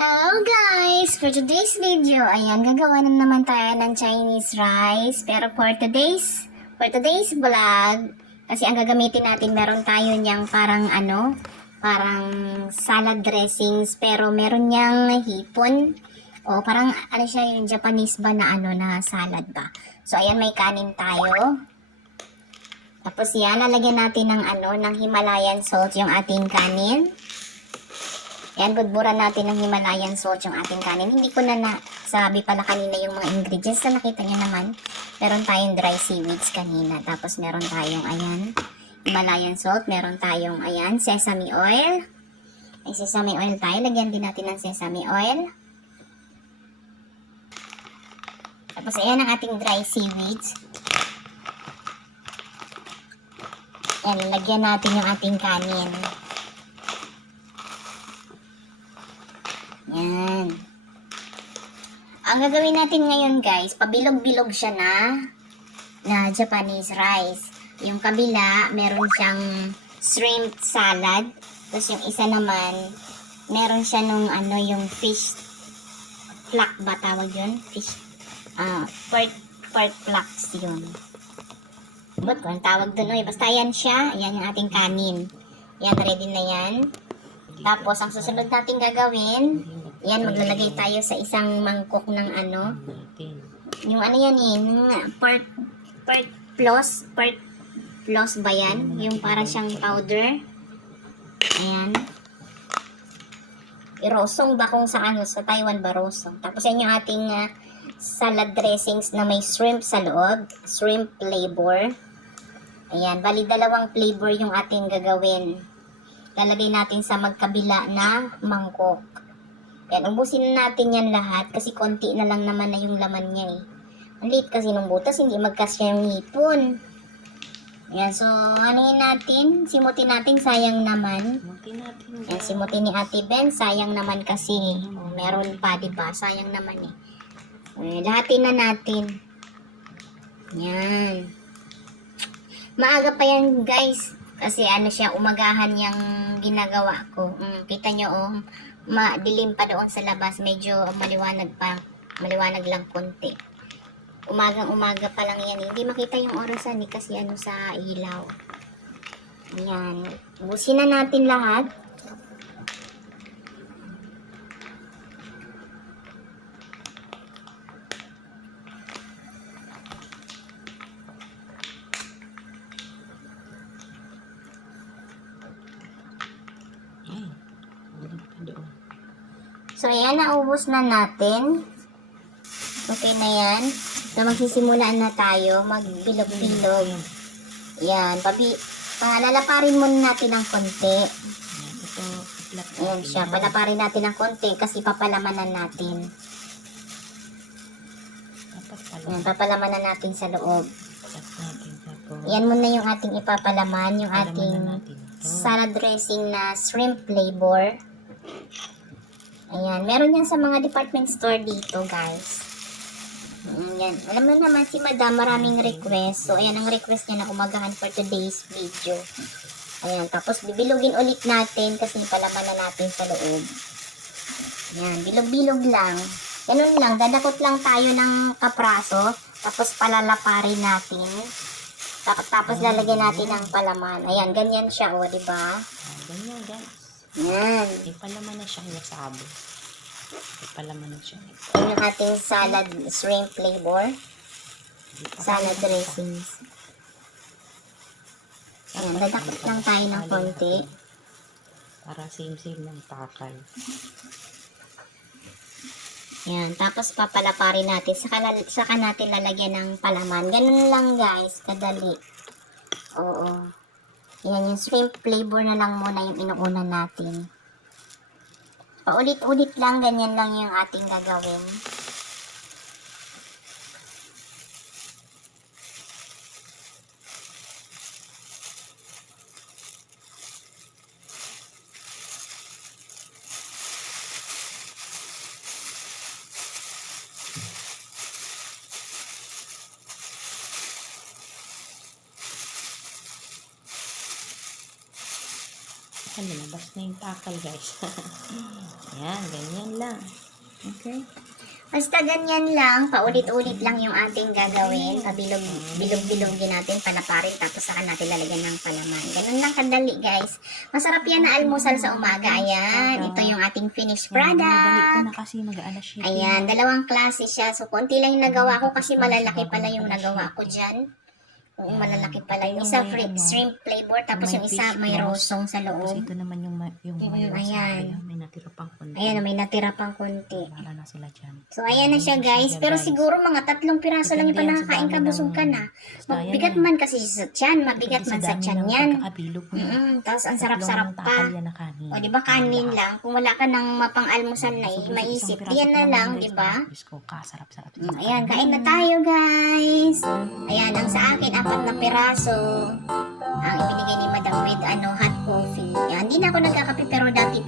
Hello guys! For today's video, ayan, gagawa na naman tayo ng Chinese rice. Pero for today's, for today's vlog, kasi ang gagamitin natin, meron tayo niyang parang ano, parang salad dressings, pero meron niyang hipon. O parang ano siya, yung Japanese ba na ano, na salad ba. So ayan, may kanin tayo. Tapos yan, lalagyan natin ng ano, ng Himalayan salt yung ating kanin. Yan, budburan natin ng Himalayan salt yung ating kanin. Hindi ko na nasabi pala kanina yung mga ingredients na nakita nyo naman. Meron tayong dry seaweeds kanina. Tapos meron tayong, ayan, Himalayan salt. Meron tayong, ayan, sesame oil. May sesame oil tayo. Lagyan din natin ng sesame oil. Tapos ayan ang ating dry seaweeds. Yan, lalagyan natin yung ating kanin. Ang gagawin natin ngayon guys, pabilog-bilog siya na na Japanese rice. Yung kabila, meron siyang shrimp salad. Tapos yung isa naman, meron siya nung ano, yung fish flack ba tawag yun? Fish, ah, pork, pork flocks yun. But kung ang tawag doon, oy, basta yan siya, yan yung ating kanin. Yan, ready na yan. Tapos, ang susunod natin gagawin, yan, maglalagay tayo sa isang mangkok ng ano, yung ano yan eh, pork, pork floss, pork floss ba yan? Yung para siyang powder. Ayan. Irosong ba kung sa ano, sa Taiwan ba rosong? Tapos yan yung ating ah, salad dressings na may shrimp sa loob, shrimp flavor. Ayan, bali dalawang flavor yung ating gagawin. Lalagay natin sa magkabila na mangkok. Ayan, ubusin na natin yan lahat kasi konti na lang naman na yung laman niya eh. Ang liit kasi nung butas, hindi magkasya yung hipon. Ayan, so yun natin? Simutin natin, sayang naman. Ayan, simutin ni Ate Ben, sayang naman kasi. Oh, meron pa, di ba? Sayang naman eh. Eh, lahatin na natin. Yan. Maaga pa yan, guys. Kasi ano siya, umagahan yung ginagawa ko. Mm, kita nyo, oh, madilim pa doon sa labas. Medyo maliwanag pa. Maliwanag lang konti. Umagang umaga pa lang yan. eh. Hindi makita yung orasan eh, kasi ano sa ilaw. Yan. Busin na natin lahat. So, ayan, naubos na natin. Okay na yan. So, magsisimulaan na tayo. Magbilog-bilog. Yan. Pabi, palalaparin muna natin ng konti. Ayan siya. Palaparin natin ng konti kasi papalamanan natin. Ayan, papalamanan natin sa loob. Yan muna yung ating ipapalaman. Yung ating na salad dressing na shrimp flavor. Ayan, meron yan sa mga department store dito, guys. Mm, Yan. Alam mo naman si Madam, maraming request. So, ayan ang request niya na umagahan for today's video. Ayan, tapos bibilugin ulit natin kasi palaman na natin sa loob. Ayan, bilog-bilog lang. Ganun lang, dadakot lang tayo ng kapraso, tapos palalaparin natin. Tapos, tapos lalagyan natin ng palaman. Ayan, ganyan siya, o, di ba? Ah, ganyan guys. Yan. Ipalaman na siya nasabo. Ipalaman na siya. Yan yung ating salad shrimp flavor. Salad dressings. Ayan, dadakot lang tayo ng konti. Para same-same ng takal. Yan, tapos papalaparin natin. Saka, saka natin lalagyan ng palaman. Ganun lang guys, kadali. Oo. Yan, yung shrimp flavor na lang muna yung inuuna natin. Paulit-ulit lang, ganyan lang yung ating gagawin. Ayan, lumabas na yung takal, guys. Ayan, ganyan lang. Okay? Basta ganyan lang, paulit-ulit lang yung ating gagawin. Pabilog, bilog-bilogin natin, palaparin, tapos saka natin lalagyan ng palaman. Ganun lang kadali, guys. Masarap yan na almusal sa umaga. Ayan, ito yung ating finished Dali ko product. na kasi mag-aalas siya. Ayan, dalawang klase siya. So, konti lang yung nagawa ko kasi malalaki pala yung nagawa ko dyan. Oo, malalaki pala. Yung isa free, shrimp flavor, tapos yung isa may rosong sa Tapos loob. ito naman yung, ma- yung Mm, may ayan. wasabi. Ayan, may natira pang konti. Ayan, may natira pang konti. Wala na sila dyan. So, ayan na siya guys. Pero siguro mga tatlong piraso lang yung panakain ka, busog ka na. Yan, man kasi sa tiyan, mabigat man sa tiyan yan. Mm Tapos ang sarap-sarap pa. O, di ba kanin lang? Kung wala ka ng mapang-almusal na Busog-busog maisip, yan na lang di ba? Mm, Ayan, kain na tayo guys. Sa akin, apat na piraso. Ang ibinigay ni Madam with ano, hot coffee. Hindi na ako nagkakape pero dati